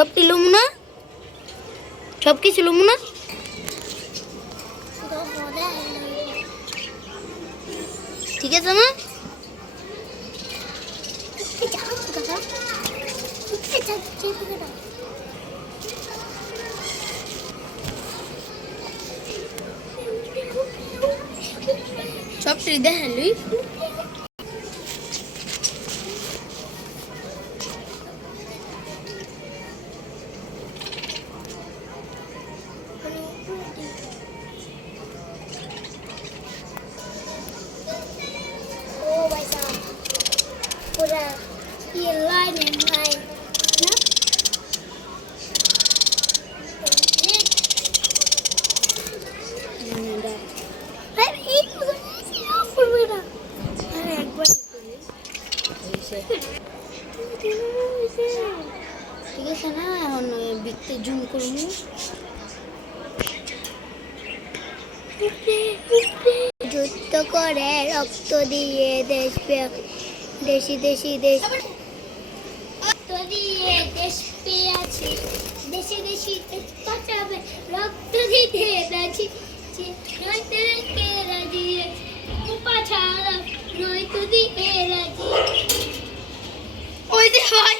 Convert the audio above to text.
সবটি লমু না, সব কিছু লমু না। ঠিক আছে না? সবটি দেখালি ये लाइन है लाइन ना अरे एक सिर्फ मेरा अरे एक बार ঠিক আছে না? এখন বিকতে জুম করবো। যুদ্ধ করে রক্ত দিয়ে দেশ দেশি দেশি দেশ রক্ত দিয়ে দেশ পেয়েছি দেশি দেশি দেশ বাঁচাবে রক্ত দিতে রাজি নয়তো কে রাজি পাছাড়া নয়তো দিতে রাজি ওই যে ভাই